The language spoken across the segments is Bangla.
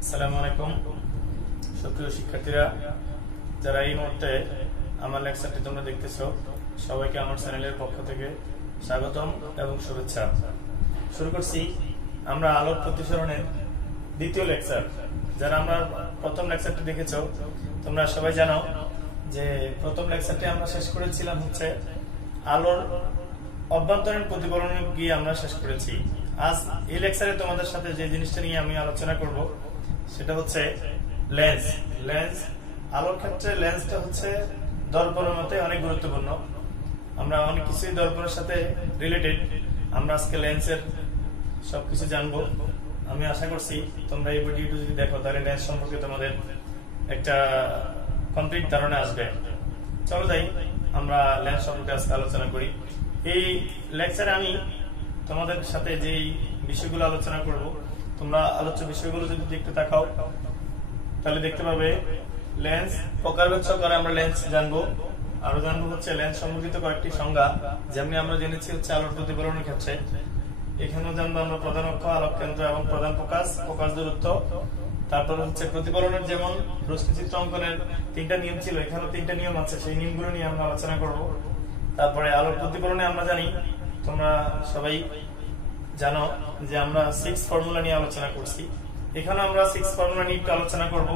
আসসালামু আলাইকুম সুপ্রিয় শিক্ষার্থীরা, যারা এই মুহূর্তে আমার লেকচারটি তোমরা দেখতেছো, সবাইকে আমার চ্যানেলের পক্ষ থেকে স্বাগতম এবং শুভেচ্ছা। শুরু করছি আমরা আলোক প্রতিসরণের দ্বিতীয় লেকচার। যারা আমরা প্রথম লেকচারটি দেখেছো, তোমরা সবাই জানো যে প্রথম লেকচারটি আমরা শেষ করেছিলাম হচ্ছে আলোর অভ্যন্তরীণ প্রতিফলন গিয়ে আমরা শেষ করেছি। আজ এই লেকচারে তোমাদের সাথে যে জিনিসটা নিয়ে আমি আলোচনা করব সেটা হচ্ছে লেন্স। লেন্স আলোর ক্ষেত্রে লেন্সটা হচ্ছে দর্পণের মতে অনেক গুরুত্বপূর্ণ। আমরা অনেক কিছুই দর্পণের সাথে রিলেটেড। আমরা আজকে লেন্সের সবকিছু জানবো। আমি আশা করছি তোমরা এই ভিডিওটি যদি দেখো তাহলে লেন্স সম্পর্কে তোমাদের একটা কমপ্লিট ধারণা আসবে। চলো যাই আমরা লেন্স সম্পর্কে আজকে আলোচনা করি। এই লেকচারে আমি তোমাদের সাথে যেই বিষয়গুলো আলোচনা করব, তোমরা আলোচ্য বিষয়গুলো যদি দেখতে তাকাও তাহলে দেখতে পাবে লেন্স প্রকারভেদ সহকারে আমরা লেন্স জানবো। আরো জানবো হচ্ছে লেন্স সম্পর্কিত কয়েকটি সংজ্ঞা, যেমনি আমরা জেনেছি হচ্ছে আলোর প্রতিফলনের ক্ষেত্রে। এখানেও জানবো আমরা প্রধান অক্ষ, আলোক কেন্দ্র এবং প্রধান প্রকাশ, প্রকাশ দূরত্ব। তারপর হচ্ছে প্রতিফলনের যেমন রশ্মিচিত্র অঙ্কনের 3টা নিয়ম ছিল, এখানেও 3টা নিয়ম আছে, সেই নিয়মগুলো নিয়ে আমরা আলোচনা করব। তারপরে আলোর প্রতিফলনে আমরা জানি, তোমরা সবাই জানো যে আমরা 6 ফর্মুলা নিয়ে আলোচনা করছি। এখানে আমরা 6 ফর্মুলা নিয়ে একটু আলোচনা করব।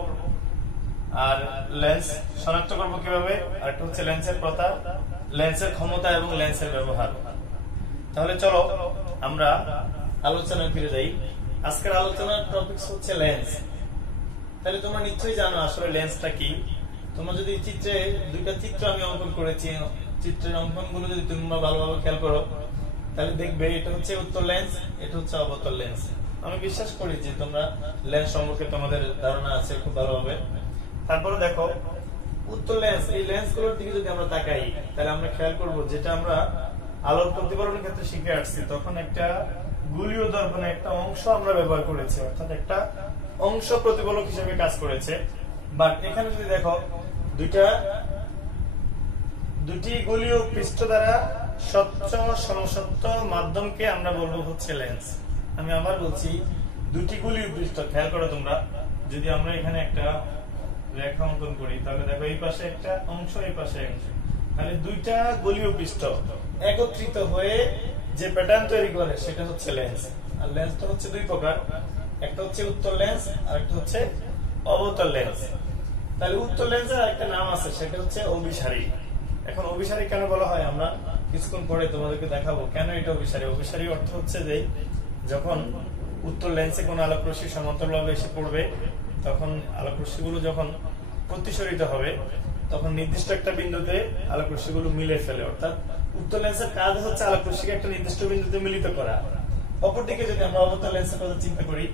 আর লেন্স শনাক্ত করব কিভাবে, আর একটা হচ্ছে লেন্সের প্রকার, লেন্সের ক্ষমতা এবং লেন্সের ব্যবহার। তাহলে চলো আমরা আলোচনায় ফিরে যাই। আজকের আলোচনার টপিক হচ্ছে লেন্স। তাহলে তোমরা নিশ্চয়ই জানো আসলে লেন্সটা কি। তোমরা যদি চিত্রে দুইটা চিত্র আমি অঙ্কন করেছি, চিত্রের অঙ্কনগুলো যদি তোমরা ভালোভাবে খেয়াল করো তাহলে দেখবে এটা হচ্ছে উত্তল লেন্স, এটা হচ্ছে অবতল লেন্স। আমি বিশ্বাস করি যে তোমরা লেন্স সম্পর্কে তোমাদের ধারণা আছে খুব ভালোভাবে। তারপরে দেখো উত্তল লেন্স, এই লেন্স গুলোর দিকে যদি আমরা তাকাই তাহলে আমরা খেয়াল করব যেটা আমরা আলোর প্রতিফলনের ক্ষেত্রে শিখে আসছি, তখন একটা গোলীয় দর্পণে একটা অংশ আমরা ব্যবহার করেছি, অর্থাৎ একটা অংশ প্রতিফলক হিসেবে কাজ করেছে। বাট এখানে যদি দেখো দুটি গোলীয় পৃষ্ঠ দ্বারা স্বচ্ছ সমসত্ব মাধ্যমকে আমরা বলবো হচ্ছে লেন্স। আমি আবার বলছি, দুটি গোলীয় পৃষ্ঠ, খেয়াল করো তোমরা, যদি আমরা এখানে একটা রেখা অঙ্কন করি তাহলে দেখো এই পাশে একটা অংশ, এই পাশে অংশ, তাহলে দুইটা গোলীয় পৃষ্ঠ একত্রিত হয়ে যে প্যাটার্ন তৈরি করে সেটা হচ্ছে লেন্স। আর লেন্সটা হচ্ছে দুই প্রকার, একটা হচ্ছে উত্তল লেন্স আর একটা হচ্ছে অবতল লেন্স। তাহলে উত্তল লেন্সের একটা নাম আছে, সেটা হচ্ছে অভিসারী। এখন অভিসারী কেন বলা হয় আমরা কিছুক্ষণ পরে তোমাদেরকে দেখাবো কেন এটা অভিসারী। অভিসারী অর্থ হচ্ছে যে যখন উত্তল লেন্সে কোন আলোক রশ্মি সমান্তরালভাবে এসে পড়বে, তখন আলোক রশ্মিগুলো যখন প্রতিসরিত হবে তখন নির্দিষ্ট একটা বিন্দুতে আলোক রশ্মিগুলো মিলে ফেলে। অর্থাৎ উত্তল লেন্সের কাজ হচ্ছে আলোক রশ্মিকে একটা নির্দিষ্ট বিন্দুতে মিলিত করা। অপরদিকে যদি আমরা অবতল লেন্সের কথা চিন্তা করি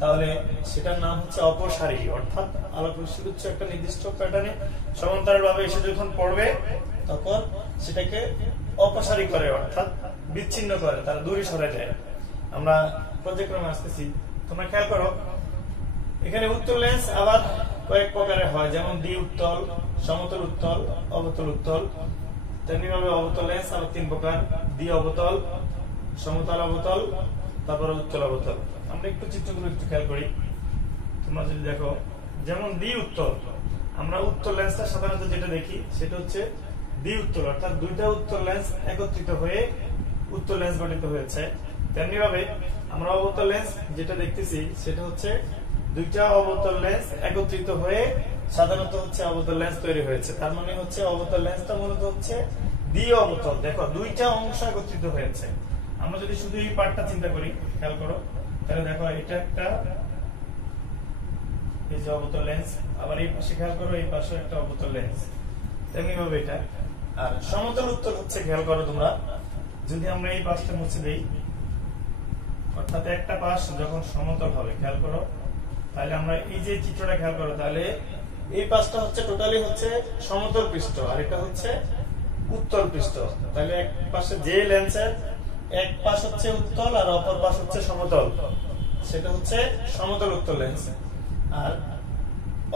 তাহলে সেটার নাম হচ্ছে অপসারী। অর্থাৎ আলোক রশ্মি একটা নির্দিষ্ট প্যাটার্নে সমান্তরালভাবে এসে যখন পড়বে তখন সেটাকে অপসারী করে, অর্থাৎ বিচ্ছিন্ন করে, তারা দূরে সরে যায়। আমরা পর্যায়ক্রমে আসতেছি, তোমরা খেয়াল করো এখানে উত্তল লেন্স আবার কয়েক প্রকারের হয়, যেমন দ্বি উত্তল, সমতল উত্তল, অবতল উত্তল। তেমনি ভাবে অবতল লেন্স আবার 3 প্রকার, দ্বি অবতল, সমতল অবতল, তারপরে উত্তল অবতল। আমরা একটু চিত্রগুলো একটু খেয়াল করি। তোমরা যদি দেখো যেমন দ্বি উত্তল, আমরা উত্তল লেন্সটা সাধারণত যেটা দেখি সেটা হচ্ছে দ্বি উত্তল, অর্থাৎ দুইটা উত্তল লেন্স একত্রিত হয়ে উত্তল লেন্স গঠিত হয়েছে। তেমনি ভাবে আমরা অবতল লেন্স যেটা দেখতেছি সেটা হচ্ছে দুইটা অবতল লেন্স একত্রিত হয়ে সাধারণত হচ্ছে অবতল লেন্স তৈরি হয়েছে। তার মানে হচ্ছে অবতল লেন্সটা মূলত হচ্ছে দ্বি অবতল। দেখো দুইটা অংশ একত্রিত হয়েছে। আমরা যদি শুধু এই পার্টটা চিন্তা করি, খেয়াল করো, তাহলে দেখো এটা একটা এই যে অবতল লেন্স, আবার এই পাশে খেয়াল করো এই পাশে একটা অবতল লেন্স, তেমনি ভাবে এটা। আর সমতল উত্তল হচ্ছে, খেয়াল করো তোমরা, যদি আমরা এই পাশটা মুছে দেই, অর্থাৎ একটা পাশ যখন সমতল হবে, খেয়াল করো, তাহলে আমরা এই যে চিত্রটা খেয়াল করো, তাহলে এই পাশটা হচ্ছে টোটালি হচ্ছে সমতল পৃষ্ঠ আর এটা হচ্ছে উত্তল পৃষ্ঠ। তাহলে এক পাশে যে লেন্সের এক পাশ হচ্ছে উত্তল আর অপর পাশ হচ্ছে সমতল, সেটা হচ্ছে সমতল উত্তল লেন্স। আর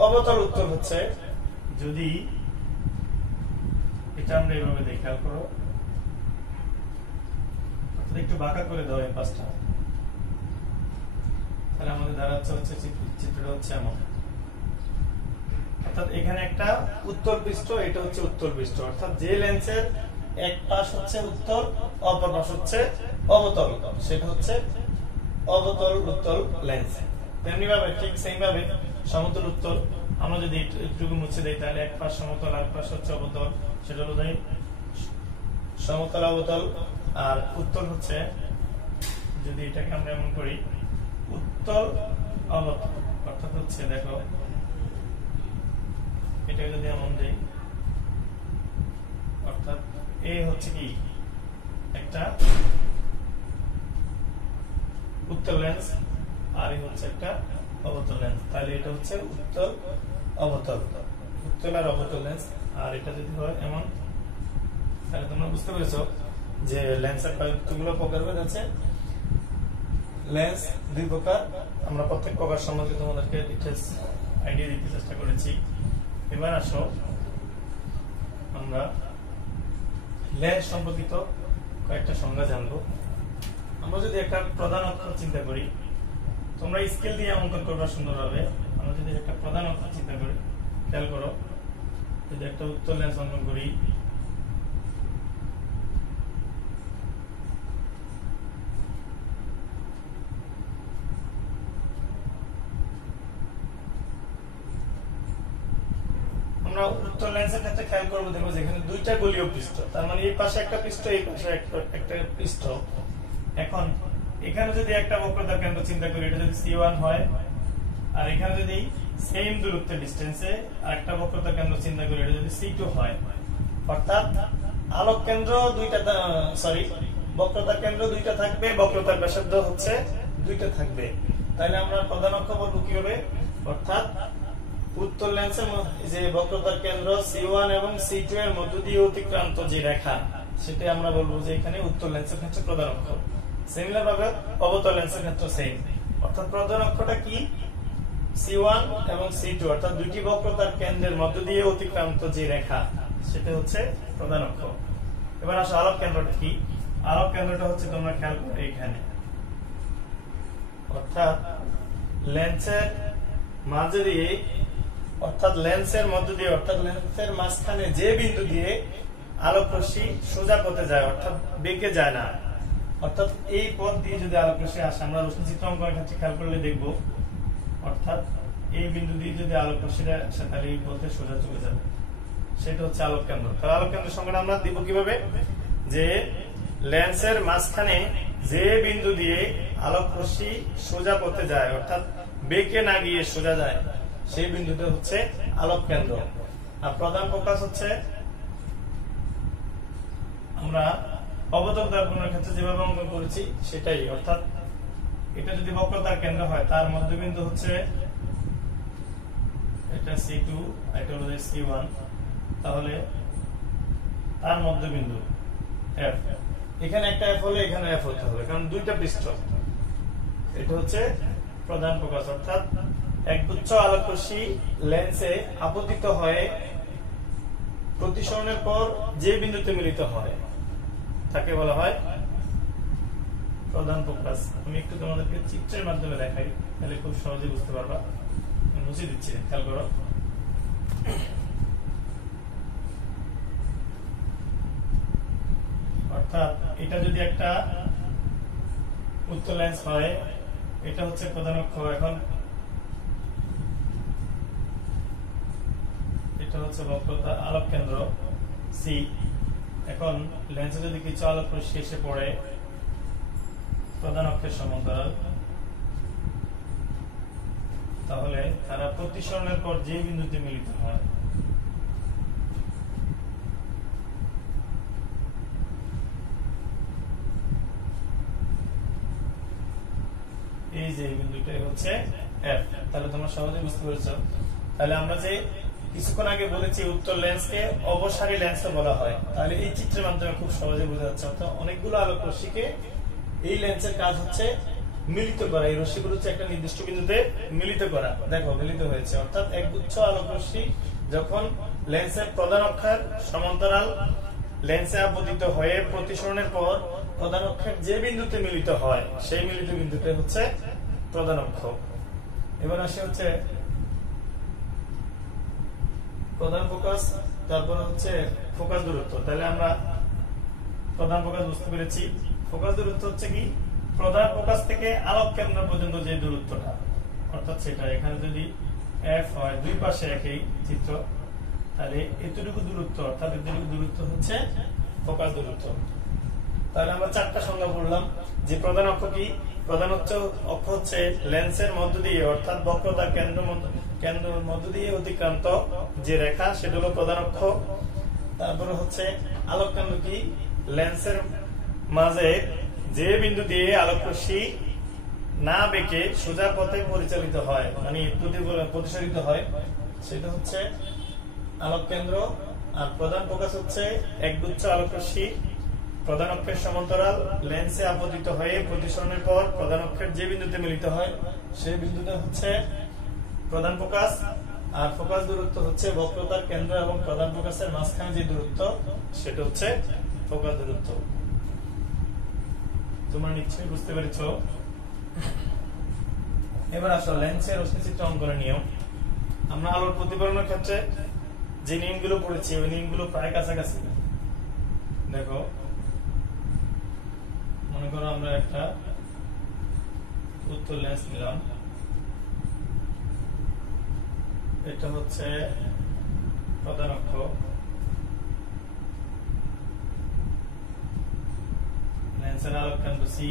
অবতল উত্তল হচ্ছে যদি এটা আমরা এইভাবে দেখি, খেয়াল করো, একটু বাঁকা করে দাও এই পাশটা, তাহলে আমাদের দাঁড়াচ্ছে হচ্ছে চিত্রটা হচ্ছে এমন, অর্থাৎ এখানে একটা উত্তল পৃষ্ঠ, এটা হচ্ছে উত্তল পৃষ্ঠ, অর্থাৎ যে লেন্সের এক পাশ হচ্ছে উত্তল, অপর পাশ হচ্ছে অবতল, সেটা হচ্ছে অবতল উত্তল লেন্স। তেমনি ভাবে ঠিক সেম ভাবে সমতল উত্তল আমরা যদি একটু মুছে দেই তাহলে এক পাশ সমতল আর পাশ হচ্ছে অবতল, সেটা হলো সমতল অবতল। আর উত্তল হচ্ছে, যদি এটাকে আমরা এমন করি উত্তল অবতল, অর্থাৎ হচ্ছে দেখো এটাকে যদি এমন দেই, অর্থাৎ এ হচ্ছে কি একটা উত্তল লেন্স আর এই হচ্ছে একটা অবতল লেন্স, তাহলে এটা হচ্ছে উত্তল অবতল, উত্তল আর অবতল লেন্স। আর এটা যদি হয় এমন, তাহলে তোমরা বুঝতে পেরেছো যে লেন্সের কতগুলো প্রকার হয়ে যাচ্ছে। লেন্স দুই প্রকার, আমরা প্রত্যেক প্রকার সম্বন্ধে তোমাদেরকে ডিটেইলস আইডিয়া দিতে চেষ্টা করেছি। এবার আসো আমরা লেন্স সম্পর্কিত কয়েকটা সংজ্ঞা জানবো। আমরা যদি একটা প্রধান অক্ষর চিন্তা করি, তোমরা স্কেল দিয়ে অঙ্কন করবা সুন্দরভাবে। আমরা যদি একটা প্রধান অক্ষর চিন্তা করি, খেয়াল করো, যদি একটা উত্তল লেন্স অঙ্কন করি, আমরা উত্তল লেন্সের ক্ষেত্রে খেয়াল করবো, দেখবো যেখানে দুইটা গোলীয় পৃষ্ঠ, তার মানে এই পাশে একটা পৃষ্ঠ, এই পাশে একটা পৃষ্ঠ। এখন এখানে যদি একটা বক্রতার কেন্দ্র চিন্তা করি, এটা যদি C1 হয়, আর এখানে যদি সেম দূরত্বের ডিসটেন্সে আরেকটা বক্রতার কেন্দ্র চিন্তা করি, এটা যদি C2 হয়, অর্থাৎ আলোক কেন্দ্র দুইটা, সরি বক্রতার কেন্দ্র দুইটা থাকবে, বক্রতার ব্যাসার্ধ হচ্ছে দুইটা থাকবে। তাহলে আমরা প্রধান অক্ষ বলবো কি হবে, অর্থাৎ উত্তল লেন্সের যে বক্রতার কেন্দ্র C1 এবং C2 এর মধ্য দিয়ে অতিক্রান্ত যে রেখা, সেটা আমরা বলবো যে এখানে উত্তল লেন্সের ক্ষেত্রে প্রধান অক্ষ। সিমিলার ভাবে অবতল লেন্সের ক্ষেত্রে সেম, অর্থাৎ প্রধান অক্ষটা কি C1 এবং C2, অর্থাৎ দুইটি বক্রতার কেন্দ্রের মধ্য দিয়ে অতিক্রান্ত যে রেখা, সেটা হচ্ছে প্রধান অক্ষ। এবার আসো আলোক কেন্দ্রটা কি। আলোক কেন্দ্রটা হচ্ছে, তোমরা খেয়াল করো এখানে, অর্থাৎ লেন্সের মাঝে দিয়ে, অর্থাৎ লেন্সের মধ্য দিয়ে, অর্থাৎ লেন্সের মাঝখানে যে বিন্দু দিয়ে আলোক রশ্মি সোজা পথে যায়, অর্থাৎ বেঁকে যায় না, অর্থাৎ এই পথ দিয়ে যদি আলোক রশ্মি আসে, আমরা রশ্মি চিত্র অঙ্কনের ক্ষেত্রে খেয়াল করলে দেখবো, অর্থাৎ এই বিন্দু দিয়ে যদি আলোক রশ্মিটা আসে তাহলে এই পথে সোজা চলে যাবে, সেটা হচ্ছে আলোক কেন্দ্র। তাহলে আলোক কেন্দ্রের সংজ্ঞাটা আমরা দিব কিভাবে, যে লেন্সের মাঝখানে যে বিন্দু দিয়ে আলোক রশ্মি সোজা পথে যায়, অর্থাৎ বেঁকে না গিয়ে সোজা যায়, সেই বিন্দুটা হচ্ছে আলোক কেন্দ্র। আর প্রধান ফোকাস হচ্ছে আমরা অবতল দর্পণের ক্ষেত্রে যেভাবে অঙ্কন করেছি সেটাই, অর্থাৎ এটা যদি বক্রতার কেন্দ্র হয়, তার মধ্যবিন্দু হচ্ছে এটা C2, এটা হলো C1, তাহলে তার মধ্যবিন্দু F, এখানে একটা F হলে এখানে F হতে হবে, কারণ দুইটা পৃষ্ঠ। এটা হচ্ছে প্রধান ফোকাস, অর্থাৎ একগুচ্ছ আলোক রশ্মি লেন্সে আপতিত হয়ে প্রতিসরণের পর যে বিন্দুতে মিলিত হয় তাকে বলা হয় প্রধান ফোকাস। আমি একটু তোমাদেরকে চিত্রের মাধ্যমে দেখাই, তাহলে খুব সহজে বুঝতে পারবা। মুছে দিচ্ছি, খেয়াল করো। অর্থাৎ এটা যদি একটা উত্তল লেন্স হয়, এটা হচ্ছে প্রধান অক্ষ, এখন এটা হচ্ছে বক্রতা আলোক কেন্দ্র C। এখন লেন্সে যদি কিছু আলোক রশ্মি এসে পড়ে প্রধান অক্ষের সমান্তরাল, তাহলে তারা প্রতিসরণের পর যে বিন্দুতে মিলিত হয়, এই যে বিন্দুটাই হচ্ছে F। তাহলে তোমরা সহজে বুঝতে পেরেছো। তাহলে আমরা যে কিছুক্ষণ আগে বলেছি উত্তল লেন্সকে অবসারী লেন্স বলা হয়, তাহলে এই চিত্রের মাধ্যমে খুব সহজে বোঝা যাচ্ছে। অর্থাৎ অনেকগুলো আলোক রশ্মিকে এই লেন্সের কাজ হচ্ছে মিলিত করা, এই রশ্মিগুলো হচ্ছে একটা নির্দিষ্ট বিন্দুতে মিলিত করা। দেখো মিলিত হয়েছে, অর্থাৎ একগুচ্ছ আলোক রশ্মি যখন লেন্সের প্রধান অক্ষের সমান্তরাল লেন্সে আপতিত হয়ে প্রতিসরণের পর প্রধান অক্ষের যে বিন্দুতে মিলিত হয়, সেই মিলিত বিন্দুটা হচ্ছে প্রধান অক্ষ। এবার আসে হচ্ছে প্রধান ফোকাস, তারপর হচ্ছে ফোকাস দূরত্ব। তাহলে আমরা প্রধান ফোকাস বুঝতে পেরেছি। ফোকাস দূরত্ব হচ্ছে কি, প্রধান ফোকাস থেকে আলোক কেন্দ্র পর্যন্ত যে দূরত্বটা, অর্থাৎ সেটা এখানে যদি এফ হয়, দুই পাশে একই চিত্র, তাহলে এতটুকু দূরত্ব, অর্থাৎ এতটুকু দূরত্ব হচ্ছে ফোকাস দূরত্ব। তাহলে আমরা চারটা সংজ্ঞা বললাম যে প্রধান অক্ষ কি। প্রধান অক্ষ হচ্ছে লেন্সের মধ্য দিয়ে, অর্থাৎ বক্রতার কেন্দ্রের মধ্য দিয়ে অতিক্রান্ত যে রেখা, সেটা হলো প্রধান অক্ষ। তারপরে হচ্ছে আলোক কেন্দ্র কি, লেন্সের মাঝে যে বিন্দু দিয়ে আলোক রশ্মি না বেঁকে সোজা পথে পরিচালিত হয়, মানে প্রতিসরিত হয়, সেটা হচ্ছে আলোক কেন্দ্র। আর প্রধান ফোকাস হচ্ছে একগুচ্ছ আলোক রশ্মি প্রধান অক্ষের সমান্তরাল লেন্সে আপতিত হয়ে প্রতিসরণের পর প্রধান অক্ষের যে বিন্দুতে মিলিত হয়, সেই বিন্দুটা হচ্ছে প্রধান ফোকাস। আর ফোকাস দূরত্ব হচ্ছে বক্রতার কেন্দ্র এবং প্রধান ফোকাসের মাঝখানে যে দূরত্ব, সেটা হচ্ছে ফোকাস দূরত্ব। তোমরা নিশ্চয়ই বুঝতে পেরেছ। এবার আসো লেন্সের রশ্মিচিত্র অঙ্কনের নিয়ম। আমরা আলোর প্রতিফলনের ক্ষেত্রে যে নিয়মগুলো পড়েছি, ওই নিয়মগুলো প্রায় কাছাকাছি। দেখো, মনে করো আমরা একটা উত্তর লেন্স নিলাম, এটা হচ্ছে প্রধান অক্ষ, লেন্সের আলোক কেন্দ্র সি,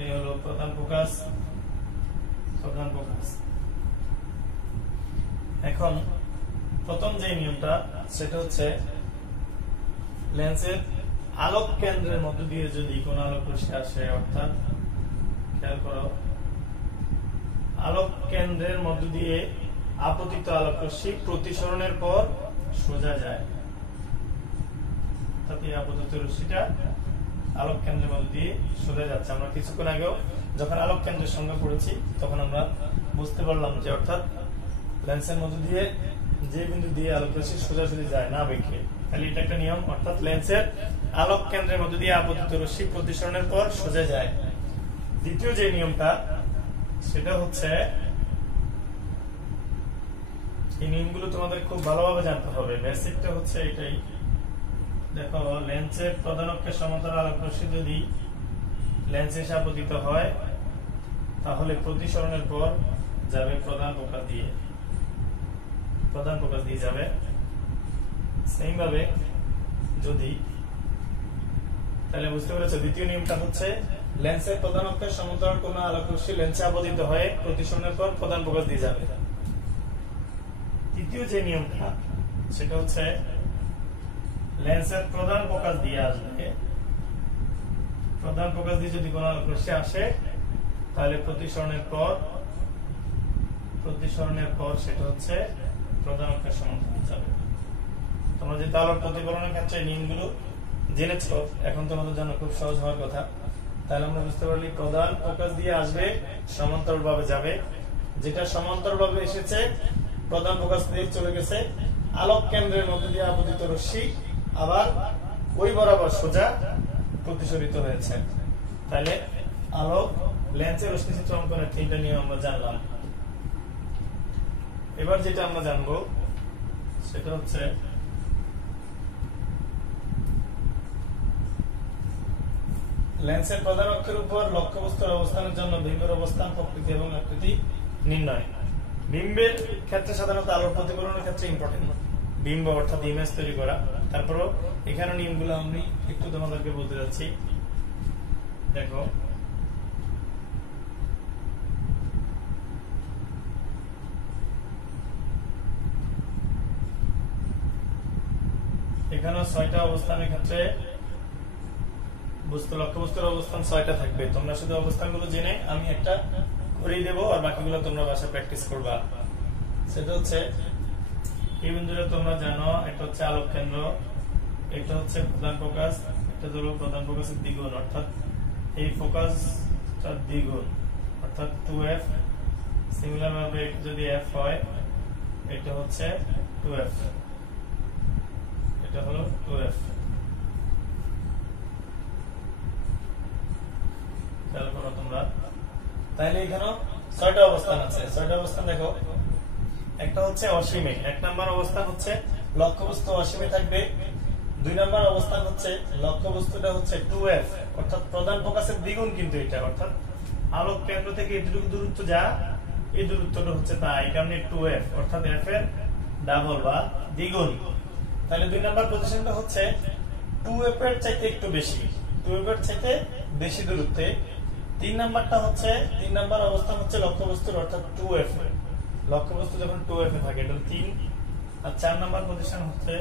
এই হলো প্রধান ফোকাস। এখন প্রথম যে নিয়মটা, সেটা হচ্ছে লেন্সের আলোক কেন্দ্রের মধ্য দিয়ে যদি কোন আলোক রশ্মি আসে, অর্থাৎ খেয়াল করো, আলোক কেন্দ্রের মধ্য দিয়ে আপতিত আলোক রশ্মি প্রতিসরণের পর সোজা যায়, অর্থাৎ এই আপতিত রশ্মিটা আলোক কেন্দ্রের মধ্য দিয়ে সোজা যাচ্ছে। আমরা কিছুক্ষণ আগেও যখন আলোক কেন্দ্রের সংজ্ঞা পড়েছি, তখন আমরা বুঝতে পারলাম যে অর্থাৎ লেন্সের মধ্য দিয়ে যে বিন্দু দিয়ে আলোক রশ্মি সোজাসুজি যায়, না বেঁকে। তাহলে এটা একটা নিয়ম, অর্থাৎ লেন্সের আলোক কেন্দ্রের মধ্য দিয়ে আপতিত রশ্মি প্রতিসরণের পর সোজা যায়। দ্বিতীয় যে নিয়মটা, সেটা হচ্ছে, এই নিয়মগুলো তোমাদের খুব ভালোভাবে জানতে হবে। বেসিকটা হচ্ছে এটাই। দেখো, লেন্সের প্রধান অক্ষের সমান্তরাল আলোক রশ্মি যদি লেন্সে এসে আপতিত হয়, তাহলে প্রতিসরণের পর যাবে প্রধান ফোকাস দিয়ে যাবে। সেম ভাবে যদি, তাহলে বুঝতে পেরেছো, দ্বিতীয় নিয়মটা হচ্ছে লেন্সের প্রধান অক্ষের সমান্তরাল কোন আলোক রশ্মি লেন্সে আপতিত হয়ে প্রতিসরণের পর প্রধান ফোকাস দিয়ে যাবে। তৃতীয় যে নিয়মটা, সেটা হচ্ছে লেন্সের প্রধান ফোকাস দিয়ে আসবে, প্রধান ফোকাস দিয়ে যদি কোন আলোক রশ্মি আসে, তাহলে প্রতিসরণের পর সেটা হচ্ছে প্রধান অক্ষের সমান্তরাল যাবে। তোমরা যে আলোর প্রতিফলনের ক্ষেত্রে নিয়মগুলো জেনেছো, এখন তোমাদের জন্য খুব সহজ হওয়ার কথা। তাহলে আমরা বুঝতে পারলি, প্রধান ফোকাস দিয়ে আসবে, সমান্তরাল ভাবে যাবে, যেটা সমান্তরাল ভাবে এসেছে প্রধান ফোকাস দিয়ে চলে গেছে আলোক কেন্দ্রের মধ্যে দিয়ে আপতিত রশ্মি, আবার ওই বরাবর সোজা প্রতিসরিত হয়েছে। তাহলে আলোক লেন্সের রশ্মিচিত্র অঙ্কনের তিনটা নিয়ম আমরা জানলাম। এবার যেটা আমরা জানবো, সেটা হচ্ছে লেন্সের প্রধান অক্ষের উপর লক্ষ্যবস্তুর অবস্থানের জন্য বিম্বের অবস্থান, প্রকৃতি এবং আকৃতি নির্ণয়। বিম্বের ক্ষেত্রে সাধারণত আলোর প্রতিফলনের ক্ষেত্রে ইম্পর্টেন্ট বিম্ব, অর্থাৎ ইমেজ তৈরি করা। তারপরও এখানে নিয়মগুলো আমি একটু তোমাদেরকে বলতে যাচ্ছি। দেখো, এখানে 6টা অবস্থানের ক্ষেত্রে লক্ষ্যবস্তুর অবস্থান 6টা থাকবে। তোমরা শুধু অবস্থানগুলো জেনে আমি একটা করেই দেবো, আর বাকিগুলো তোমরা বাসায় প্র্যাকটিস করবা। সেটা হচ্ছে, এই বিন্দুটা তোমরা জানো, এটা হচ্ছে আলোক কেন্দ্র, এটা হচ্ছে প্রধান ফোকাস, এটা হলো প্রধান ফোকাসের দ্বিগুণ, অর্থাৎ এই ফোকাসটার দ্বিগুণ, অর্থাৎ 2f। সিমিলার ভাবে এটা যদি f হয়, এটা হচ্ছে 2f, এটা হলো 2f। খেয়াল করো তোমরা। তাহলে এখানে 6টা অবস্থান আছে। 6টা অবস্থান দেখো, একটা হচ্ছে অসীমে, 1 নাম্বার অবস্থান হচ্ছে লক্ষ্যবস্তু অসীমে থাকবে। 2 নাম্বার অবস্থান হচ্ছে লক্ষ্যবস্তুটা হচ্ছে 2f, অর্থাৎ প্রধান ফোকাসের দ্বিগুণ, কিন্তু এটা অর্থাৎ আলোক কেন্দ্র থেকে এতটুকু দূরত্ব যা, এই দূরত্বটা হচ্ছে তাই, এই কারণে 2f, অর্থাৎ f এর ডাবল বা দ্বিগুণ। তাহলে 2 নাম্বার পজিশনটা হচ্ছে 2f এর চাইতে একটু বেশি, 2f এর চাইতে বেশি দূরত্বে। 3 নাম্বারটা হচ্ছে, 3 নাম্বার অবস্থান হচ্ছে লক্ষ্যবস্তুর, অর্থাৎ 2f, লক্ষ্যবস্তু যখন 2f এ থাকে এটা 3। আর 4 নাম্বার পজিশন হচ্ছে,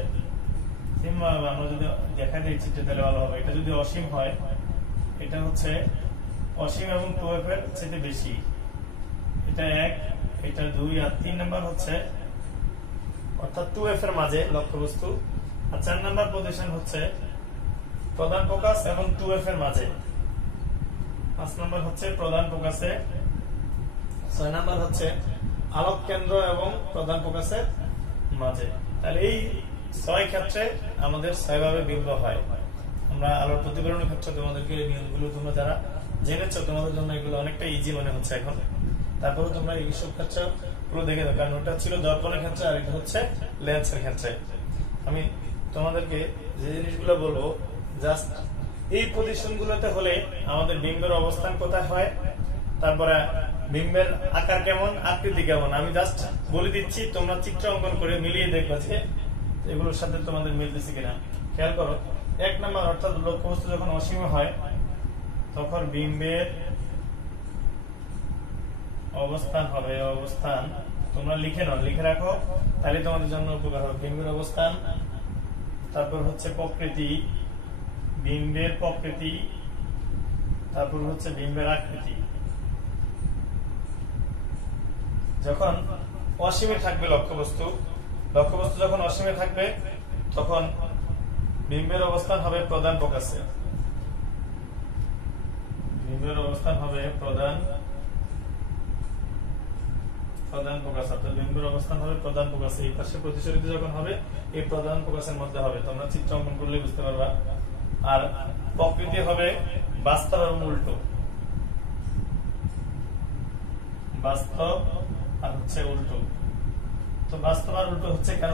আমরা যদি দেখা দিই চিত্রে তাহলে ভালো হবে, এটা যদি অসীম হয়, এটা হচ্ছে অসীম এবং 2f এর চাইতে বেশি, এটা 1, এটা 2। আর 3 নাম্বার হচ্ছে অর্থাৎ 2f এর মাঝে লক্ষ্যবস্তু। আর 4 নাম্বার পজিশন হচ্ছে প্রধান ফোকাস এবং 2f এর মাঝে। 5 নাম্বার হচ্ছে প্রধান ফোকাসে। 6 নাম্বার হচ্ছে আলোক কেন্দ্র এবং প্রধান ফোকাসের মাঝে। তাহলে এই 6 ক্ষেত্রে আমাদের 6 ভাবে বিম্ব হয়। আমরা আলোর প্রতিফলনের ক্ষেত্রে তোমাদেরকে এই নিয়মগুলো তোমরা যারা জেনেছো, তোমাদের জন্য এগুলো অনেকটা ইজি মনে হচ্ছে এখন। তারপরে তোমরা এই সব ক্ষেত্রে পুরো দেখে দাও, কারণ ওটা ছিল দর্পণের ক্ষেত্রে আর এটা হচ্ছে লেন্সের ক্ষেত্রে। আমি তোমাদেরকে যে জিনিসগুলো বলবো, জাস্ট এই পজিশনগুলোতে হলে আমাদের বিম্বের অবস্থান কোথায় হয়, তারপরে বিম্বের আকার কেমন, আকৃতি কেমন, আমি জাস্ট বলে দিচ্ছি, তোমরা চিত্র অঙ্কন করে মিলিয়ে দেখবা যে এগুলোর সাথে তোমাদের মিলতেছে কিনা। খেয়াল করো, 1 নাম্বার অর্থাৎ লক্ষ্যবস্তু যখন অসীম হয় তখন বিম্বের অবস্থান হবে, অবস্থান তোমরা লিখে নাও, লিখে রাখো, তাহলে তোমাদের জন্য উপকার হবে। বিম্বের অবস্থান, তারপর হচ্ছে প্রকৃতি, বিম্বের প্রকৃতি, তারপর হচ্ছে বিম্বের আকৃতি। যখন অসীমে থাকবে লক্ষ্যবস্তু, লক্ষ্যবস্তু যখন অসীমে থাকবে তখন বিম্বের অবস্থান হবে প্রধান ফোকাসে, বিম্বের অবস্থান হবে প্রধান ফোকাস, অর্থাৎ বিম্বের অবস্থান হবে প্রধান ফোকাসে। এই পাশে প্রতিসরিত যখন হবে এই প্রধান ফোকাসের মধ্যে হবে, তোমরা চিত্র অঙ্কন করলে বুঝতে পারবা। আর প্রকৃতি হবে বাস্তব এবং উল্টো, বাস্তব আর হচ্ছে উল্টো। তো বাস্তব আর উল্টো হচ্ছে কেন,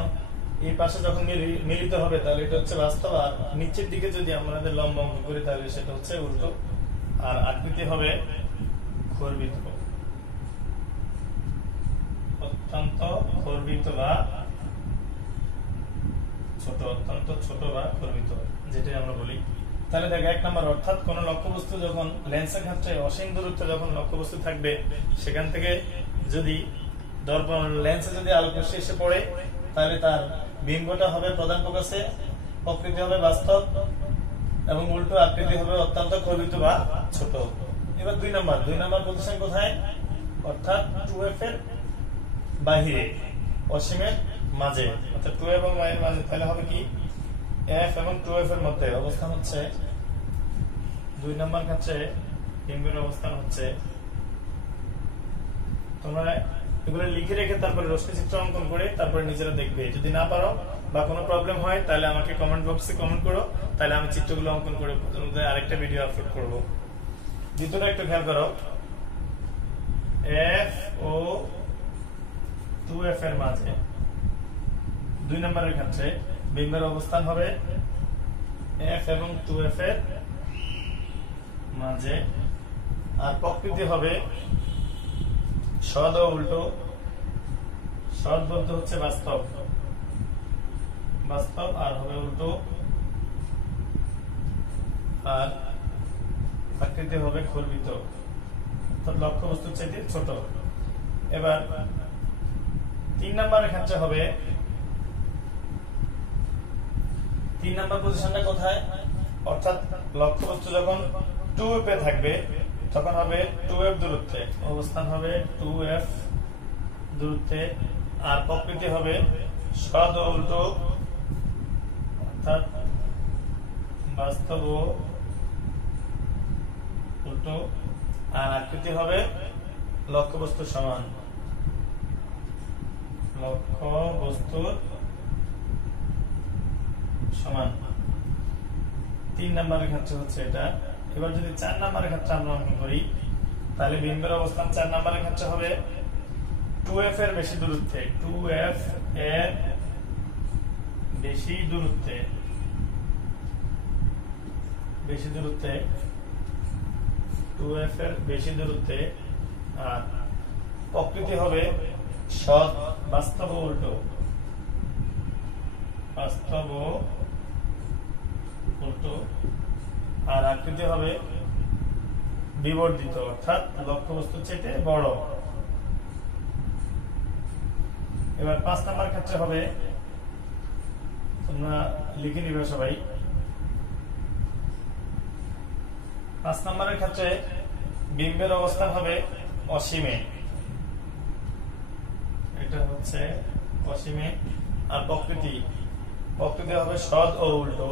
এই পাশে যখন মিলিত হবে তাহলে এটা হচ্ছে বাস্তব, আর নিচের দিকে যদি আমাদের লম্ব অঙ্কন করি তাহলে সেটা হচ্ছে উল্টো। আর আকৃতি হবে খর্বিত, অত্যন্ত খর্বিত বা ছোট, অত্যন্ত ছোট বা খর্বিত, যেটাই আমরা বলি। তাহলে দেখ 1 নাম্বার, অর্থাৎ কোন লক্ষ্যবস্তু যখন লেন্সের ক্ষেত্রে অসীম দূরত্বে যখন লক্ষ্যবস্তু থাকবে, সেখান থেকে যদি দর্পণ লেন্সে যদি আলোক রশ্মি এসে পড়ে তাহলে তার বিম্বটা হবে প্রধান ফোকাসে, প্রকৃতি হবে বাস্তব এবং উল্টো আকৃতি হবে অত্যন্ত খর্বিত বা ছোট। এবার 2 নাম্বার পজিশন কোথায়, অর্থাৎ 2f এর বাহিরে, অসীমের মাঝে, অর্থাৎ 2 এবং y এর মাঝে। তাহলে হবে কি, f এবং 2f এর মধ্যে অবস্থান হচ্ছে 2 নাম্বার ক্ষেত্রে বিম্বের অবস্থান হচ্ছে, তোমরা এগুলো লিখে রেখে তারপরে রশ্মি চিত্র অঙ্কন করে তারপরে নিজেরা দেখবে। যদি না পারো বা কোনো প্রবলেম হয় তাহলে আমাকে কমেন্ট বক্সে কমেন্ট করো, তাহলে আমি চিত্রগুলো অঙ্কন করে আরেকটা ভিডিও আপলোড করব। দ্বিতীয়টা একটু খেয়াল করো, f ও 2f এর মাঝে 2 নম্বরের ক্ষেত্রে বিম্বের অবস্থান হবে f এবং 2f এর মাঝে, আর প্রকৃতি হবে সদ ও উল্টো। সদ বলতে হচ্ছে বাস্তব, বাস্তব, আর হবে উল্টো, আর আকৃতি হবে খর্বিত, অর্থাৎ লক্ষ্যবস্তুর চাইতে ছোট। এবার 3 নম্বরের ক্ষেত্রে হবে, 3 নম্বর পজিশনটা কোথায়, অর্থাৎ লক্ষ্যবস্তু যখন 2f এ থাকবে তখন হবে 2f দূরত্বে, অবস্থান হবে 2f দূরত্বে, আর প্রকৃতি হবে সদ ও উল্টো, অর্থাৎ বাস্তব ও উল্টো, আর আকৃতি হবে লক্ষ্যবস্তুর সমান, লক্ষ্যবস্তুর সমান। 3 নম্বরের ক্ষেত্রে হচ্ছে এটা, এবার যদি 4 নম্বরের ক্ষেত্রে আমরা অঙ্কন করি তাহলে বিম্বের অবস্থান 4 নম্বরের ক্ষেত্রে হবে 2f এর বেশি দূরত্বে, 2f এর বেশি দূরত্বে, বেশি দূরত্বে, 2f এর বেশি দূরত্বে, আর প্রকৃতি হবে সৎ, বাস্তব উল্টো, বাস্তব উল্টো, আর আকৃতি হবে বিবর্ধিত, অর্থাৎ লক্ষ্যবস্তুর চেয়ে বড়। এবার 5 নম্বর ক্ষেত্রে হবে, তোমরা লিখে নিবে সবাই। 5 নম্বরের ক্ষেত্রে বিম্বের অবস্থান হবে অসীমে, এটা হচ্ছে অসীমে, আর প্রকৃতি হবে সৎ ও উল্টো,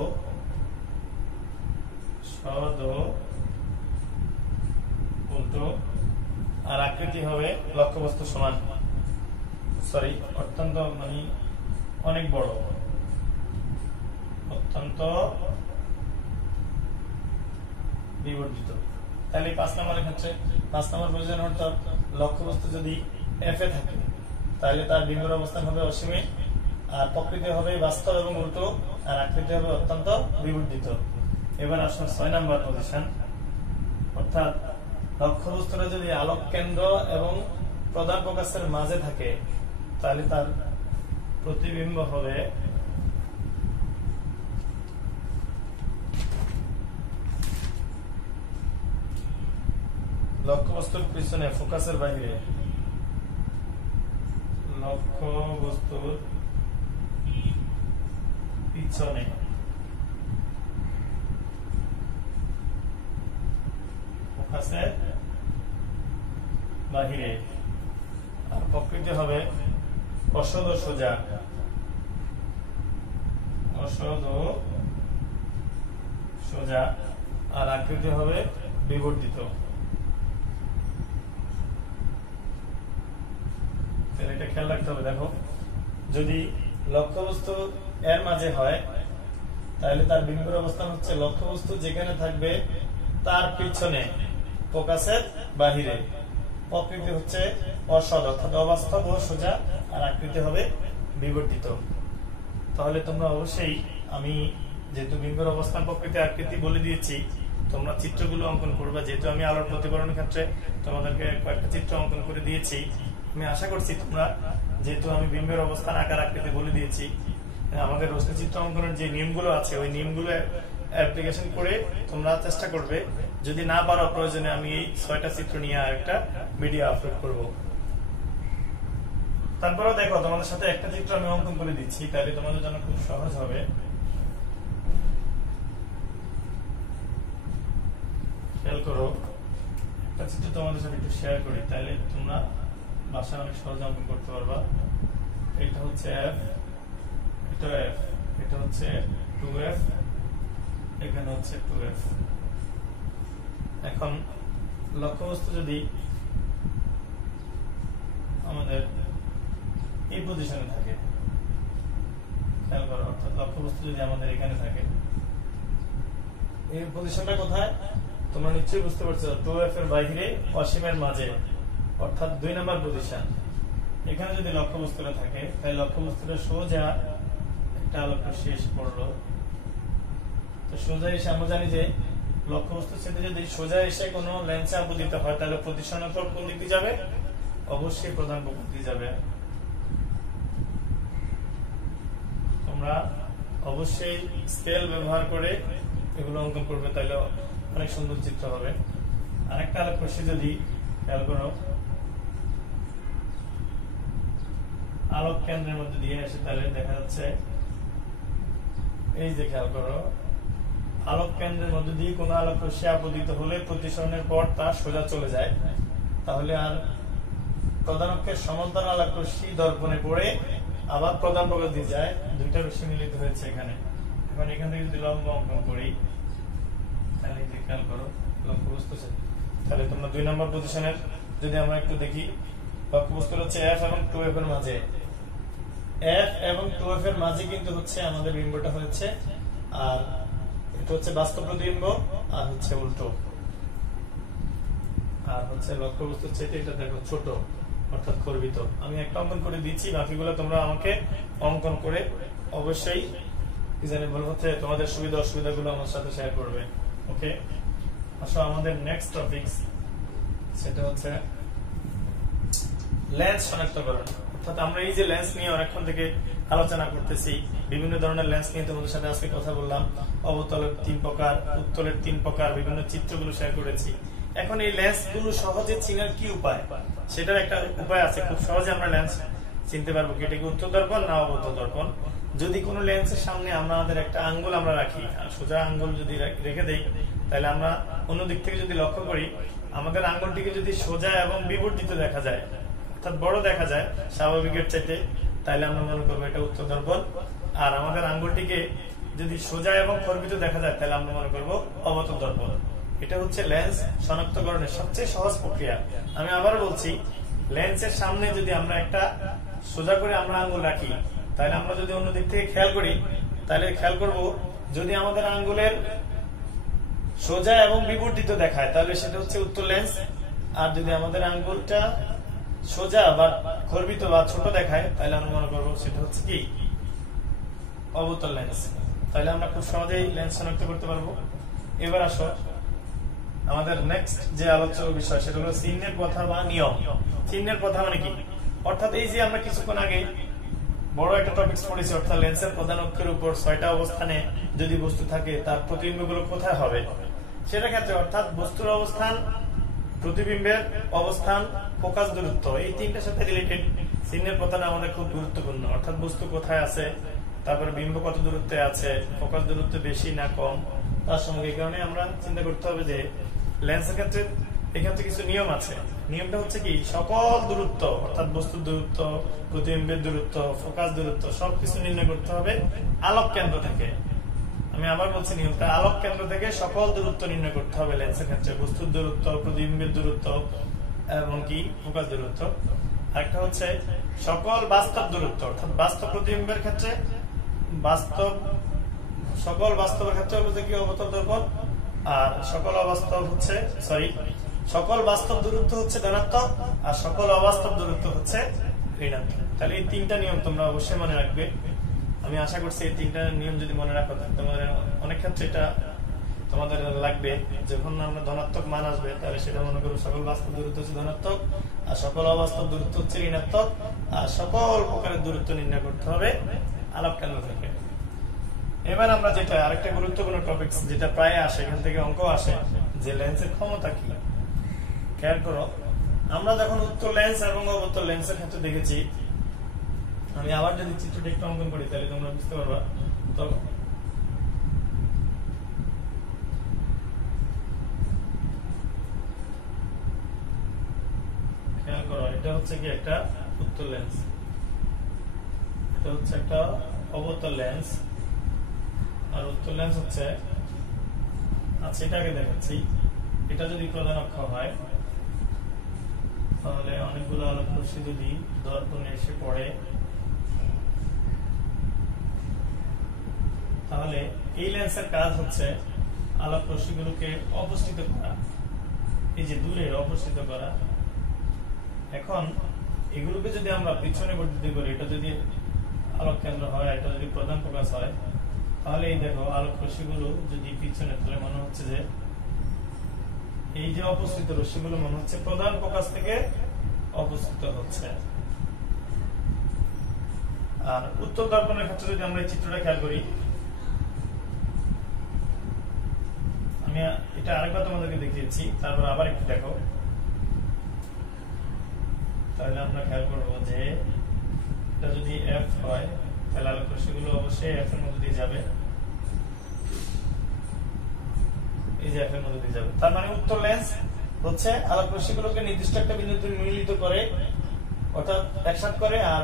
সৎ ও উল্টো, আর আকৃতি হবে লক্ষ্যবস্তু সমান, সরি অত্যন্ত মানে অনেক বড়, অত্যন্ত বিবর্ধিত। তাহলে 5 নম্বরের ক্ষেত্রে 5 নম্বর পজিশন অর্থাৎ লক্ষ্যবস্তু যদি এফ এ থাকে তাহলে তার বিম্বের অবস্থান হবে অসীমে, আর প্রকৃতি হবে বাস্তব এবং উল্টো, আর আকৃতি হবে অত্যন্ত বিবর্ধিত। এবার আসুন 6 নম্বর পজিশন, অর্থাৎ লক্ষ্যবস্তুটা যদি আলোক কেন্দ্র এবং প্রধান ফোকাসের মাঝে থাকে তাহলে তার প্রতিবিম্ব হবে লক্ষ্যবস্তুর পিছনে, ফোকাসের বাইরে, লক্ষ্যবস্তুর পিছনে, ফোকাসের বাহিরে, আর প্রকৃতি হবে অসদ ও সোজা, অসদ ও সোজা, আর আকৃতি হবে বিবর্ধিত। এটা খেয়াল রাখতে হবে। দেখো, যদি লক্ষ্যবস্তু এর মাঝে হয় তাহলে তার বিম্বের অবস্থান হচ্ছে লক্ষ্যবস্তু যেখানে থাকবে তার পিছনে, ফোকাসের বাহিরে, প্রকৃতি হচ্ছে অসৎ অর্থাৎ অবাস্তব ও সোজা, আর আকৃতি হবে বিবর্তিত। তাহলে তোমরা অবশ্যই, আমি যেহেতু বিম্বের অবস্থান, প্রকৃতি, আকৃতি বলে দিয়েছি, তোমরা চিত্রগুলো অঙ্কন করবে। যেহেতু আমি আলোর প্রতিফলনের ক্ষেত্রে তোমাদেরকে কয়েকটা চিত্র অঙ্কন করে দিয়েছি, আমি আশা করছি তোমরা, যেহেতু আমি বিম্বের অবস্থান, আকার, আকৃতি বলে দিয়েছি, আমাদের রশ্মি চিত্র অঙ্কনের যে নিয়মগুলো আছে ওই নিয়মগুলো অ্যাপ্লিকেশন করে তোমরা চেষ্টা করবে। যদি না পারো, প্রয়োজনে আমি এই 6টা চিত্র নিয়ে একটা ভিডিও আপলোড করব। তারপরেও দেখো, তোমাদের সাথে একটা চিত্র আমি অঙ্কন করে দিচ্ছি, তাহলে তোমাদের জন্য খুব সহজ হবে। খেয়াল করো, একটা চিত্র তোমাদের সাথে একটু শেয়ার করি, তাহলে তোমরা বাসায় অনেক সহজ অঙ্কন করতে পারবা। এটা হচ্ছে এফ, এটা এফ, এটা হচ্ছে 2f, এখানে হচ্ছে 2f। এখন লক্ষ্যবস্তু যদি আমাদের এই পজিশনে থাকে, খেয়াল করো, অর্থাৎ লক্ষ্যবস্তু যদি আমাদের এখানে থাকে, এই পজিশনটা কোথায় তোমরা নিশ্চয়ই বুঝতে পারছো, 2f এর বাইরে, অসীমের মাঝে, অর্থাৎ 2 নম্বর পজিশন। এখানে যদি লক্ষ্যবস্তুটা থাকে তাহলে লক্ষ্যবস্তুটা সোজা একটা আলোক শেষ পড়লো, তো সোজা এসে আমরা জানি যে লক্ষ্যবস্তুর সাথে যদি সোজা এসে কোনো লেন্সে আপতিত হয় তাহলে প্রতিসরণের পর কোন দিকে যাবে? অবশ্যই প্রধান ফোকাস দিয়ে যাবে। তোমরা অবশ্যই স্কেল ব্যবহার করে এগুলো অঙ্কন করবে, তাহলে অনেক সুন্দর চিত্র হবে। আরেকটা আলোক রশ্মি যদি খেয়াল করো, আলোক কেন্দ্রের মধ্যে দিয়ে আসে, তাহলে দেখা যাচ্ছে, এই যে খেয়াল করো, আলোক কেন্দ্রের মধ্যে দিয়ে কোন আলোক রশ্মি আপতিত হলে প্রতিসরণের পর তা সোজা চলে যায়, তাহলে আর প্রধান অক্ষের সমান্তরাল আলোক রশ্মি দর্পণে পড়ে আবার প্রধান ফোকাস দিয়ে যায়, দুইটা রশ্মি মিলিত হয়েছে এখানে। এখন এখান থেকে যদি লম্ব অঙ্কন করি, তাহলে খেয়াল করো লক্ষ্যবস্তু, তাহলে তোমরা 2 নম্বর পজিশনের যদি আমরা একটু দেখি, লক্ষ্যবস্তু হচ্ছে f এবং 2f এর মাঝে, f এবং 2f এর মাঝে কিন্তু হচ্ছে আমাদের বিম্বটা হচ্ছে, আর একটা হচ্ছে বাস্তব প্রতিবিম্ব আর হচ্ছে উল্টো। আর হচ্ছে লক্ষ্যবস্তুর চাইতে এটা দেখো ছোট অর্থাৎ খর্বিত। আমি একটা অঙ্কন করে দিচ্ছি, বাকিগুলো তোমরা আমাকে অঙ্কন করে অবশ্যই এক্সাম্পল হচ্ছে তোমাদের সুবিধা অসুবিধাগুলো আমার সাথে শেয়ার করবে। ওকে, আসো আমাদের নেক্সট টপিক, সেটা হচ্ছে লেন্স শনাক্তকরণ। অর্থাৎ আমরা এই যে লেন্স নিয়ে অনেকক্ষণ থেকে আলোচনা করতেছি, বিভিন্ন ধরনের লেন্স নিয়ে তোমাদের সাথে আজকে কথা বললাম। অবতলের 3 প্রকার, উত্তলের 3 প্রকার, বিভিন্ন চিত্রগুলো শেয়ার করেছি। এখন এই লেন্স গুলো সহজে চিনার কি উপায়, সেটার একটা উপায় আছে। খুব সহজে আমরা লেন্স চিনতে পারবো কি এটা কি উত্তল দর্পণ না অবতল দর্পণ। যদি কোনো লেন্সের সামনে আমাদের একটা আঙ্গুল আমরা রাখি, সোজা আঙ্গুল যদি রেখে দেই, তাহলে আমরা অন্য দিক থেকে যদি লক্ষ্য করি, আমাদের আঙ্গুলটিকে যদি সোজা এবং বিবর্তিত দেখা যায়, অর্থাৎ বড় দেখা যায় স্বাভাবিকের চাইতে, তাহলে আমরা মনে করবো এটা উত্তল দর্পণ। আর আমাদের আঙ্গুলটিকে যদি সোজা এবং খর্বিত দেখা যায়, তাহলে আমরা মনে করবো অবতল দর্পণ। এটা হচ্ছে লেন্স শনাক্তকরণের সবচেয়ে সহজ প্রক্রিয়া। আমি আবার বলছি, লেন্সের সামনে যদি আমরা একটা সোজা করে আমরা আঙ্গুল রাখি, তাহলে আমরা যদি অন্য দিক থেকে খেয়াল করি, তাহলে খেয়াল করব যদি আমাদের আঙ্গুলের সোজা এবং বিবর্তিত দেখায়, তাহলে সেটা হচ্ছে উত্তল লেন্স। আর যদি আমাদের আঙ্গুলটা সোজা বা খর্বিত বা ছোট দেখায়, তাহলে আমরা মনে করবো সেটা হচ্ছে কি অবতল লেন্স। তাহলে আমরা খুব সহজেই লেন্স শনাক্ত করতে পারবো। এবার আসো আমাদের নেক্সট যে আলোচ্য বিষয়, সেটা হলো চিহ্নের প্রথা বা নিয়ম। চিহ্নের প্রথা মানে কি? অর্থাৎ এই যে আমরা কিছুক্ষণ আগে বড় একটা টপিক পড়েছি, অর্থাৎ লেন্সের প্রধান অক্ষের উপর 6টা অবস্থানে যদি বস্তু থাকে, তার প্রতিবিম্বগুলো কোথায় হবে সেটা ক্ষেত্রে, অর্থাৎ বস্তুর অবস্থান, প্রতিবিম্বের অবস্থান, ফোকাস দূরত্ব, এই 3টার সাথে রিলেটেড চিহ্নের প্রথাটা আমাদের খুব গুরুত্বপূর্ণ। অর্থাৎ বস্তু কোথায় আছে, তারপরে বিম্ব কত দূরত্বে আছে, ফোকাস দূরত্ব বেশি না কম, তার সঙ্গে এই কারণে আমরা চিন্তা করতে হবে যে লেন্সের ক্ষেত্রে এক্ষেত্রে কিছু নিয়ম আছে। নিয়মটা হচ্ছে কি, সকল দূরত্ব অর্থাৎ বস্তুর দূরত্ব, প্রতিবিম্বের দূরত্ব, ফোকাস দূরত্ব সবকিছু নির্ণয় করতে হবে আলোক কেন্দ্র থেকে। আমি আবার বলছি, নিয়মটা আলোক কেন্দ্র থেকে সকল দূরত্ব নির্ণয় করতে হবে লেন্সের ক্ষেত্রে, বস্তুর দূরত্ব, প্রতিবিম্বের দূরত্ব এবং কি ফোকাস দূরত্ব। আরেকটা হচ্ছে সকল বাস্তব দূরত্ব, অর্থাৎ বাস্তব প্রতিবিম্বের ক্ষেত্রে সকল বাস্তবের ক্ষেত্রে হচ্ছে কি অবতল দর্পণ, আর সকল অবাস্তব হচ্ছে সকল বাস্তব দূরত্ব হচ্ছে ধনাত্মক, আর সকল অবাস্তব দূরত্ব হচ্ছে ঋণাত্মক। তাহলে এই 3টা নিয়ম তোমরা অবশ্যই মনে রাখবে। আমি আশা করছি এই 3টা নিয়ম যদি মনে রাখো, তোমাদের অনেক ক্ষেত্রে এটা তোমাদের লাগবে। যখন আমরা ধনাত্মক মান আসবে, তাহলে সেটা মনে করো সকল বাস্তব দূরত্ব হচ্ছে ধনাত্মক, আর সকল অবাস্তব দূরত্ব হচ্ছে ঋণাত্মক, আর সকল প্রকারের দূরত্ব নির্ণয় করতে হবে আলোক কেন্দ্র থেকে। এবার আমরা যেটা আরেকটা গুরুত্বপূর্ণ টপিক, যেটা প্রায় আসে, এখান থেকে অঙ্ক আসে, যে লেন্সের ক্ষমতা কি। খেয়াল করো, আমরা যখন উত্তল লেন্স এবং অবতল লেন্সের ক্ষেত্রে দেখেছি, আমি আবার যদি চিত্রটি একটু অঙ্কন করি, তাহলে তোমরা বুঝতে পারবা। তো খেয়াল করো, এটা হচ্ছে কি একটা উত্তল লেন্স, এটা হচ্ছে একটা অবতল লেন্স, আর উত্তল লেন্স হচ্ছে, আচ্ছা এটাকে দেখাচ্ছি, এটা যদি প্রধান অক্ষ হয়, তাহলে অনেকগুলো আলোক রশ্মি যদি দর্পণে এসে পড়ে, তাহলে এই লেন্সের কাজ হচ্ছে আলোক রশ্মিগুলোকে অবস্থিত করা, এই যে দূরে অবস্থিত করা। এখন এগুলোকে যদি আমরা পিছনে বর্ধিত করি, এটা যদি আলোক কেন্দ্র হয়, এটা যদি প্রধান ফোকাস হয়, তাহলে এই দেখো আলোক রশ্মিগুলো যদি পিছনে, তাহলে মনে হচ্ছে যে এই যে অবস্থিত রশ্মিগুলো মনে হচ্ছে প্রধান ফোকাস থেকে অবস্থিত হচ্ছে। আর উত্তল দর্পণের ক্ষেত্রে যদি আমরা এই চিত্রটা খেয়াল করি, আমি এটা আরেকবার তোমাদেরকে দেখিয়েছি, তারপর আবার একটু দেখো, তাহলে আমরা খেয়াল করবো যে এটা যদি এফ হয়, তাহলে আলোক রশ্মিগুলো অবশ্যই এফ এর মধ্যে দিয়ে যাবে, এই যে এফ এর মধ্যে দিয়ে যাবে। তার মানে উত্তল লেন্স হচ্ছে আলোক রশ্মিগুলোকে নির্দিষ্ট একটা বিন্দুতে মিলিত করে, অর্থাৎ একসাথে করে, আর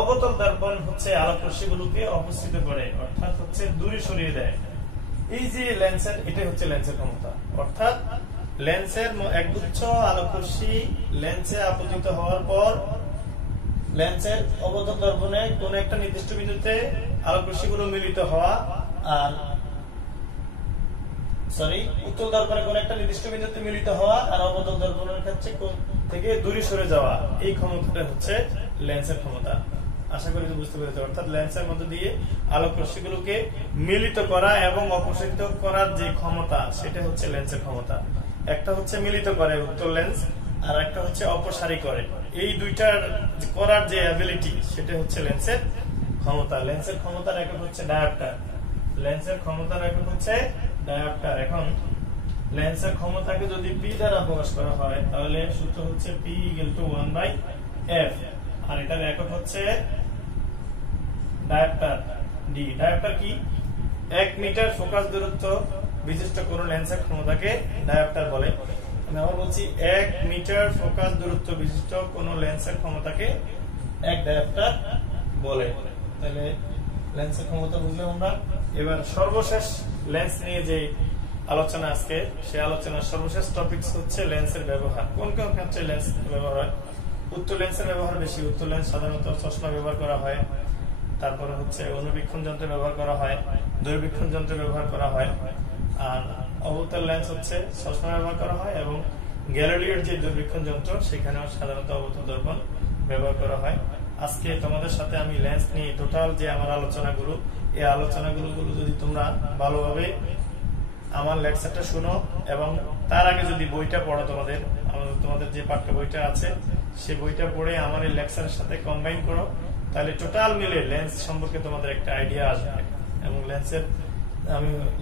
অবতল দর্পণ হচ্ছে আলোক রশ্মিগুলোকে অবস্থিত করে, অর্থাৎ হচ্ছে দূরে সরিয়ে দেয়। এই যে লেন্সের, এটাই হচ্ছে লেন্সের ক্ষমতা। অর্থাৎ লেন্সের একগুচ্ছ আলোক রশ্মি লেন্সে আপতিত হওয়ার পর লেন্সের অবতল দর্পণে কোন একটা নির্দিষ্ট বিন্দুতে আলোক রশ্মিগুলো মিলিত হওয়া, আর সরি উত্তল দর্পণে কোন একটা নির্দিষ্ট বিন্দুতে মিলিত হওয়া আর অবতল দর্পণের ক্ষেত্রে থেকে দূরে সরে যাওয়া, এই ক্ষমতাটা হচ্ছে লেন্সের ক্ষমতা। আশা করি বুঝতে পেরেছো। অর্থাৎ লেন্সের মধ্যে দিয়ে আলোক রশ্মিগুলোকে মিলিত করা এবং অপসারিত করার যে ক্ষমতা, সেটা হচ্ছে লেন্সের ক্ষমতা। একটা হচ্ছে মিলিত করে উত্তল লেন্স, আর একটা হচ্ছে অপসারী করে। এই দুইটার করার যে অ্যাবিলিটি, সেটা হচ্ছে লেন্সের ক্ষমতা। লেন্সের ক্ষমতার একক হচ্ছে ডায়োপ্টার। লেন্সের ক্ষমতার একক হচ্ছে ডায়োপ্টার। এখন লেন্সের ক্ষমতাকে যদি পি দ্বারা প্রকাশ করা হয় তাহলে সূত্র হচ্ছে P = 1/f, আর এটার একক হচ্ছে ডায়োপ্টার ডি। ডায়োপ্টার কি? 1 মিটার ফোকাস দূরত্ব বিশিষ্ট কোন লেন্সের ক্ষমতাকে ডায়োপ্টার বলে। আমি আবার বলছি, 1 মিটার ফোকাস দূরত্ব বিশিষ্ট কোন লেন্সের ক্ষমতাকে এক ডায়োপ্টার বলে। তাহলে লেন্সের ক্ষমতা বুঝলাম আমরা। এবার সর্বশেষ লেন্স নিয়ে যে আলোচনা আজকে, সেই আলোচনার সর্বশেষ টপিকস হচ্ছে লেন্সের ব্যবহার। কোন কোন ক্ষেত্রে লেন্স ব্যবহার হয়? উত্তল লেন্সের ব্যবহার বেশি। উত্তল লেন্স সাধারণত চশমা ব্যবহার করা হয়, তারপরে হচ্ছে অনুবীক্ষণ যন্ত্রে ব্যবহার করা হয়, দূরবীক্ষণ যন্ত্রে ব্যবহার করা হয়। আর অবতল লেন্স হচ্ছে চশমা ব্যবহার করা হয়, এবং গ্যালিলিওর যে দূরবীক্ষণ যন্ত্র, সেখানেও সাধারণত অবতল দর্পণ ব্যবহার করা হয়। আজকে তোমাদের সাথে আমি লেন্স নিয়ে টোটাল যে আমার আলোচনাগুলো, এই আলোচনাগুলো যদি তোমরা ভালোভাবে আমার লেকচারটা শুনো এবং তার আগে যদি বইটা পড়ো, তোমাদের যে পাঠ্য বইটা আছে সেই বইটা পড়ে আমার এই লেকচারের সাথে কম্বাইন করো, তাহলে টোটাল মিলে লেন্স সম্পর্কে তোমাদের একটা আইডিয়া আসবে। এবং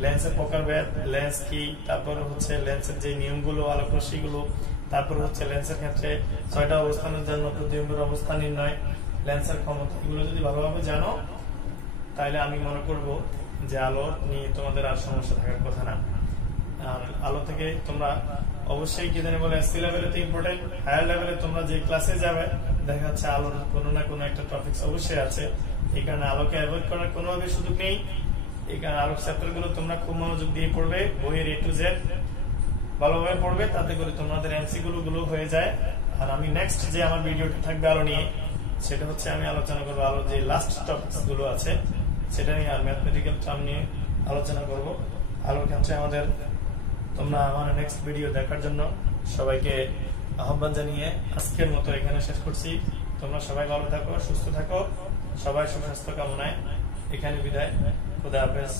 লেন্সের প্রকারভেদ, লেন্স কি, তারপর হচ্ছে লেন্সের যে নিয়মগুলো, আলোক রশ্মিগুলো, তারপর হচ্ছে লেন্সের ক্ষেত্রে 6টা অবস্থানের জন্য প্রতিবিম্বের অবস্থান নির্ণয়, লেন্সের ক্ষমতা, এগুলো যদি ভালোভাবে জানো তাহলে আমি মনে করব যে আলো নিয়ে তোমাদের আর সমস্যা থাকার কথা না। আর আলো থেকে তোমরা অবশ্যই কি জানি বলে সি লেভেলে তো ইম্পর্টেন্ট, হায়ার লেভেলে তোমরা যে ক্লাসে যাবে দেখা যাচ্ছে আলোর কোনো না কোনো একটা টপিকস অবশ্যই আছে। এই কারণে আলোকে অ্যাভয়েড করার কোনোভাবে সুযোগ নেই। এই কারণে আলোক চ্যাপ্টার গুলো তোমরা খুব মনোযোগ দিয়ে পড়বে, বইয়ের A to Z ভালোভাবে পড়বে, তাতে করে তোমাদের এমসিকিউ গুলো হয়ে যায়। আর আমি নেক্সট যে আমার ভিডিওটা থাকবে আলো নিয়ে, সেটা হচ্ছে আমি আলোচনা করবো আলোর যে লাস্ট টপিকস গুলো আছে সেটা নিয়ে, আর ম্যাথমেটিক্যাল টার্ম নিয়ে আলোচনা করব। আলোর ক্ষেত্রে আমাদের তোমরা আমার নেক্সট ভিডিও দেখার জন্য সবাইকে আহ্বান জানিয়ে আজকের মতো এখানে শেষ করছি। তোমরা সবাই ভালো থাকো, সুস্থ থাকো, সবাই সুস্বাস্থ্য কামনায় এখানে বিদায়। খুদা হাফেজ।